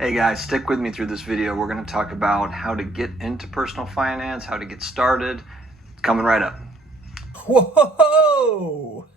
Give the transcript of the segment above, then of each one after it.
Hey guys, stick with me through this video. We're going to talk about how to get into personal finance, how to get started. It's coming right up. Whoa!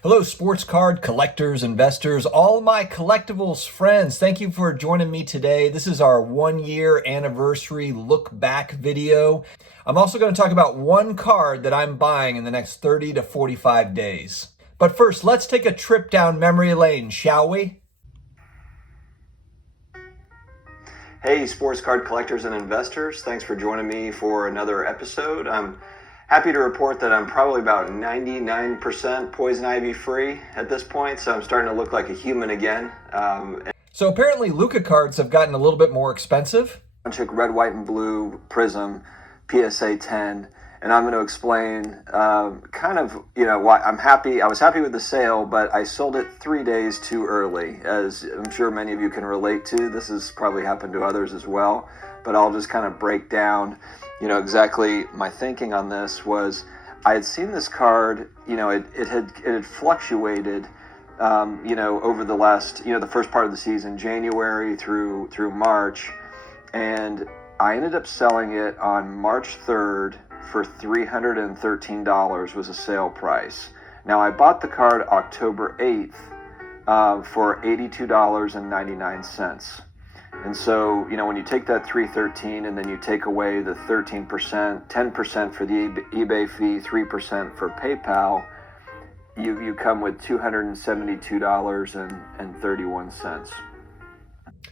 Hello, sports card collectors, investors, all my collectibles friends. Thank you for joining me today. This is our 1-year anniversary look back video. I'm also going to talk about one card that I'm buying in the next 30 to 45 days. But first, let's take a trip down memory lane, shall we? Hey, sports card collectors and investors. Thanks for joining me for another episode. I'm happy to report that I'm probably about 99% poison ivy free at this point, so I'm starting to look like a human again. So apparently Luka cards have gotten a little bit more expensive. I took red, white, and blue Prism PSA 10, and I'm going to explain why I'm happy. I was happy with the sale, but I sold it 3 days too early, as I'm sure many of you can relate to. This has probably happened to others as well, but I'll just kind of break down exactly my thinking on this. Was I had seen this card, it had fluctuated, over the last, the first part of the season, January through March, and I ended up selling it on March 3rd for $313 was a sale price. Now I bought the card October 8th for $82.99. And so, when you take that $313 and then you take away the 13%, 10% for the eBay fee, 3% for PayPal, you come with $272.31.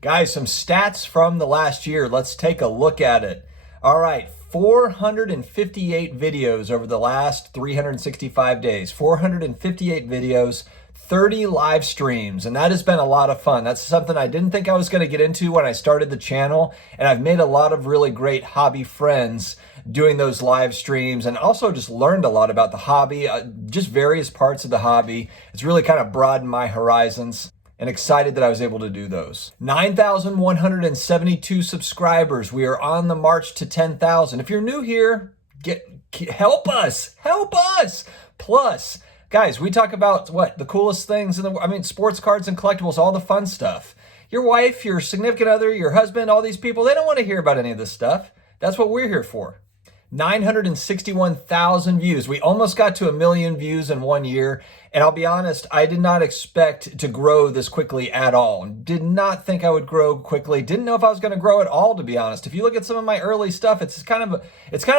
Guys, some stats from the last year. Let's take a look at it. All right, 458 videos over the last 365 days. 458 videos. 30 live streams, and that has been a lot of fun. That's something I didn't think I was going to get into when I started the channel, and I've made a lot of really great hobby friends doing those live streams, and also just learned a lot about the hobby, just various parts of the hobby. It's really kind of broadened my horizons, and excited that I was able to do those. 9,172 subscribers. We are on the march to 10,000. If you're new here, help us. Plus, guys, we talk about the coolest things in the sports cards and collectibles, all the fun stuff. Your wife, your significant other, your husband, all these people, they don't want to hear about any of this stuff. That's what we're here for. 961,000 views. We almost got to 1 million views in 1 year. And I'll be honest, I did not expect to grow this quickly at all. Did not think I would grow quickly. Didn't know if I was going to grow at all, to be honest. If you look at some of my early stuff, it's kind of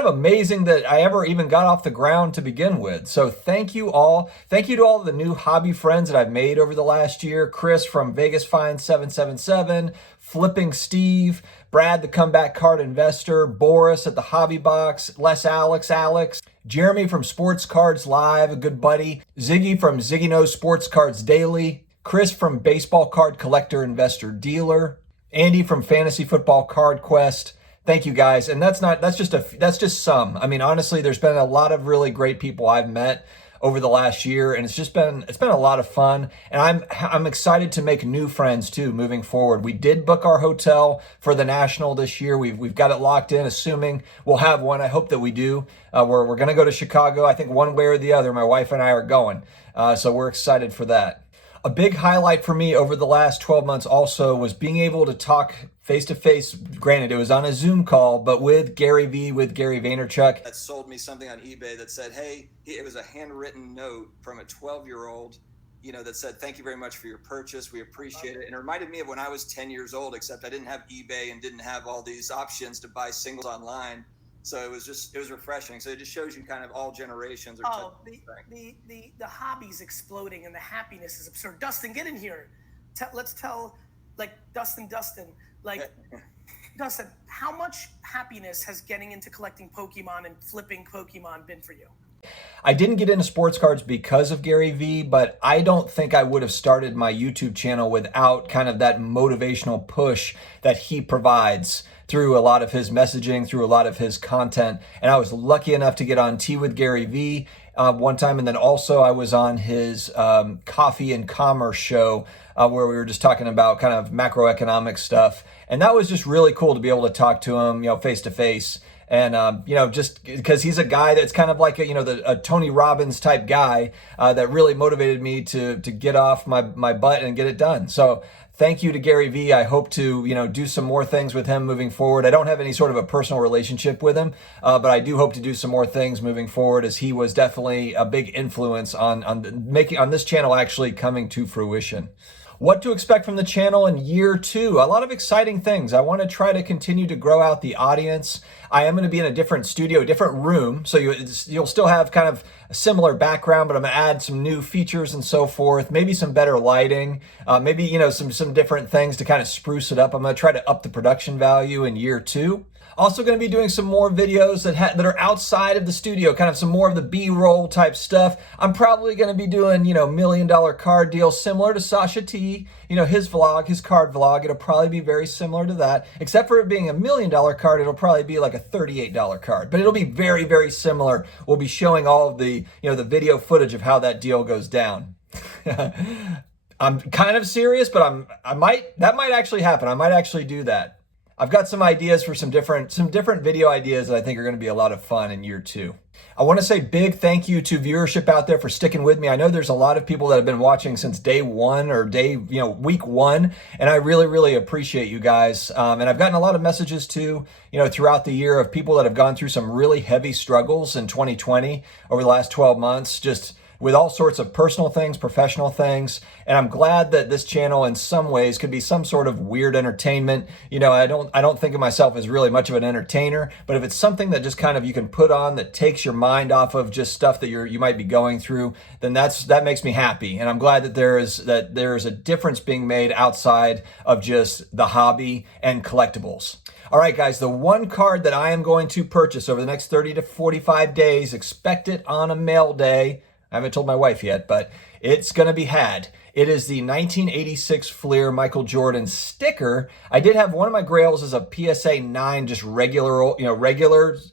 amazing that I ever even got off the ground to begin with. So thank you all. Thank you to all the new hobby friends that I've made over the last year. Chris from Vegas Find 777, Flipping Steve, Brad the Comeback Card Investor, Boris at the Hobby Box, Alex, Jeremy from Sports Cards Live, a good buddy, Ziggy from Ziggy Knows Sports Cards Daily, Chris from Baseball Card Collector Investor Dealer, Andy from Fantasy Football Card Quest. Thank you guys. And that's just some. Honestly, there's been a lot of really great people I've met over the last year, and it's been a lot of fun, and I'm excited to make new friends too moving forward. We did book our hotel for the National this year. We've got it locked in, assuming we'll have one. I hope that we do. We're going to go to Chicago. I think one way or the other, my wife and I are going, so we're excited for that. A big highlight for me over the last 12 months also was being able to talk face-to-face. Granted, it was on a Zoom call, but with Gary Vaynerchuk. That sold me something on eBay that said, hey, it was a handwritten note from a 12-year-old, that said, thank you very much for your purchase. We appreciate it. And it reminded me of when I was 10 years old, except I didn't have eBay and didn't have all these options to buy singles online. So it was refreshing. So it just shows you kind of all generations. The hobby's exploding and the happiness is absurd. Dustin, get in here. Let's tell, Dustin, Dustin, how much happiness has getting into collecting Pokemon and flipping Pokemon been for you? I didn't get into sports cards because of Gary V, but I don't think I would have started my YouTube channel without kind of that motivational push that he provides through a lot of his messaging, through a lot of his content. And I was lucky enough to get on Tea with Gary V. one time. And then also I was on his Coffee and Commerce show where we were just talking about kind of macroeconomic stuff. And that was just really cool to be able to talk to him, face to face. And, just because he's a guy that's kind of like a Tony Robbins type guy that really motivated me to get off my butt and get it done. So thank you to Gary Vee. I hope to, do some more things with him moving forward. I don't have any sort of a personal relationship with him, but I do hope to do some more things moving forward, as he was definitely a big influence on this channel actually coming to fruition. What to expect from the channel in year 2? A lot of exciting things. I want to try to continue to grow out the audience. I am going to be in a different studio, a different room, so you'll still have kind of a similar background, but I'm going to add some new features and so forth. Maybe some better lighting. Maybe some different things to kind of spruce it up. I'm going to try to up the production value in year 2. Also going to be doing some more videos that are outside of the studio, kind of some more of the B-roll type stuff. I'm probably going to be doing, $1 million card deals similar to Sasha T. His vlog, his card vlog. It'll probably be very similar to that. Except for it being $1 million card, it'll probably be like a $38 card. But it'll be very, very similar. We'll be showing all of the, the video footage of how that deal goes down. I'm kind of serious, but that might actually happen. I might actually do that. I've got some ideas for some different video ideas that I think are going to be a lot of fun in year 2. I want to say big thank you to viewership out there for sticking with me. I know there's a lot of people that have been watching since day 1 or week 1, and I really, really appreciate you guys. And I've gotten a lot of messages too, throughout the year of people that have gone through some really heavy struggles in 2020 over the last 12 months, just with all sorts of personal things, professional things. And I'm glad that this channel in some ways could be some sort of weird entertainment. I don't think of myself as really much of an entertainer, but if it's something that just kind of you can put on that takes your mind off of just stuff that you might be going through, then that makes me happy. And I'm glad that there is a difference being made outside of just the hobby and collectibles. All right, guys, the one card that I am going to purchase over the next 30 to 45 days, expect it on a mail day. I haven't told my wife yet, but it's going to be had. It is the 1986 Fleer Michael Jordan sticker. I did have one of my grails as a PSA 9, just regular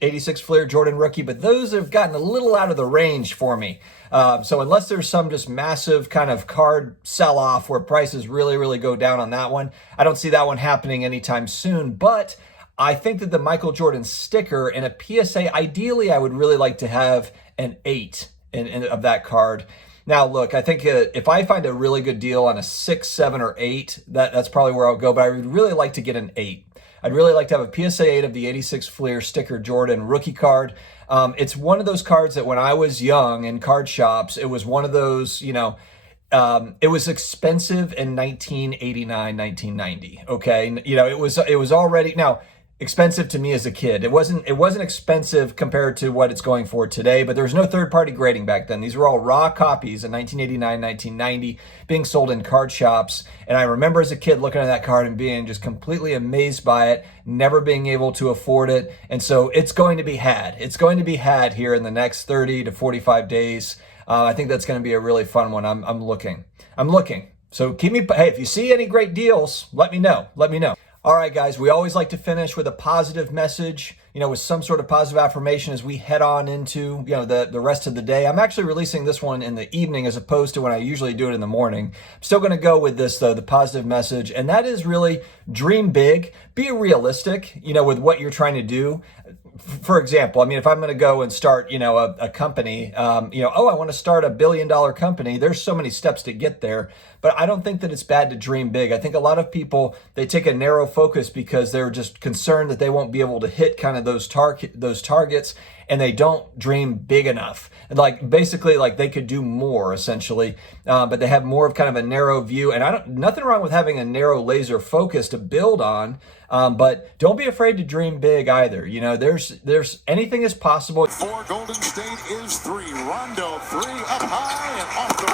86 Fleer Jordan rookie, but those have gotten a little out of the range for me. So unless there's some just massive kind of card sell-off where prices really, really go down on that one, I don't see that one happening anytime soon. But I think that the Michael Jordan sticker in a PSA, ideally, I would really like to have an 8. Of that card. Now, look, I think if I find a really good deal on a 6, 7, or 8, that's probably where I'll go, but I would really like to get an 8. I'd really like to have a PSA 8 of the 86 Fleer sticker Jordan rookie card. It's one of those cards that when I was young in card shops, it was one of those, it was expensive in 1989, 1990, okay? It was already, now, expensive to me as a kid. It wasn't expensive compared to what it's going for today, but there was no third-party grading back then. These were all raw copies in 1989, 1990 being sold in card shops. And I remember as a kid looking at that card and being just completely amazed by it, never being able to afford it. And so it's going to be had. It's going to be had here in the next 30 to 45 days. I think that's going to be a really fun one. I'm looking. So hey, if you see any great deals, let me know. All right, guys, we always like to finish with a positive message, with some sort of positive affirmation as we head on into, the rest of the day. I'm actually releasing this one in the evening as opposed to when I usually do it in the morning. I'm still going to go with this, though, the positive message, and that is really dream big, be realistic, with what you're trying to do. For example, if I'm going to go and start, a company, I want to start $1 billion company. There's so many steps to get there, but I don't think that it's bad to dream big. I think a lot of people, they take a narrow focus because they're just concerned that they won't be able to hit kind of those targets, and they don't dream big enough. And basically they could do more essentially, but they have more of kind of a narrow view. And nothing wrong with having a narrow laser focus to build on. But don't be afraid to dream big either. There's anything is possible. 4, Golden State is 3. Rondo 3 up high and off the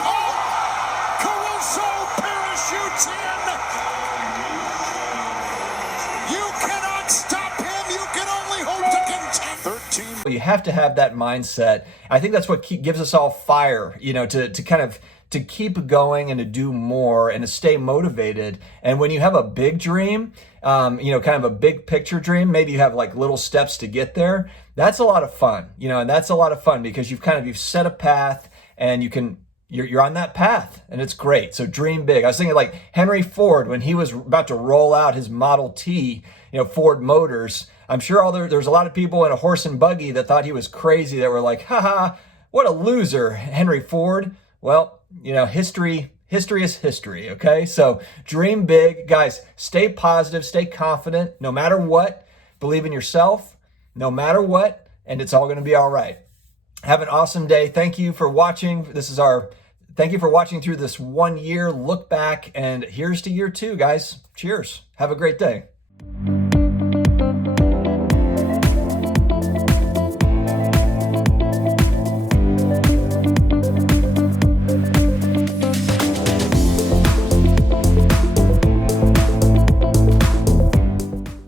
Caruso parachutes in. You cannot stop him. You can only hope to contend. 13. You have to have that mindset. I think that's what gives us all fire, to kind of to keep going and to do more and to stay motivated. And when you have a big dream, kind of a big picture dream, maybe you have like little steps to get there. That's a lot of fun, and that's a lot of fun because you've set a path and you're on that path and it's great. So dream big. I was thinking like Henry Ford, when he was about to roll out his Model T, Ford Motors, I'm sure there's a lot of people in a horse and buggy that thought he was crazy, that were like, haha, what a loser, Henry Ford. Well, history is history, okay? So dream big. Guys, stay positive, stay confident, no matter what. Believe in yourself, no matter what, and it's all going to be all right. Have an awesome day. Thank you for watching. Thank you for watching through this 1 year look back, and here's to year 2, guys. Cheers. Have a great day.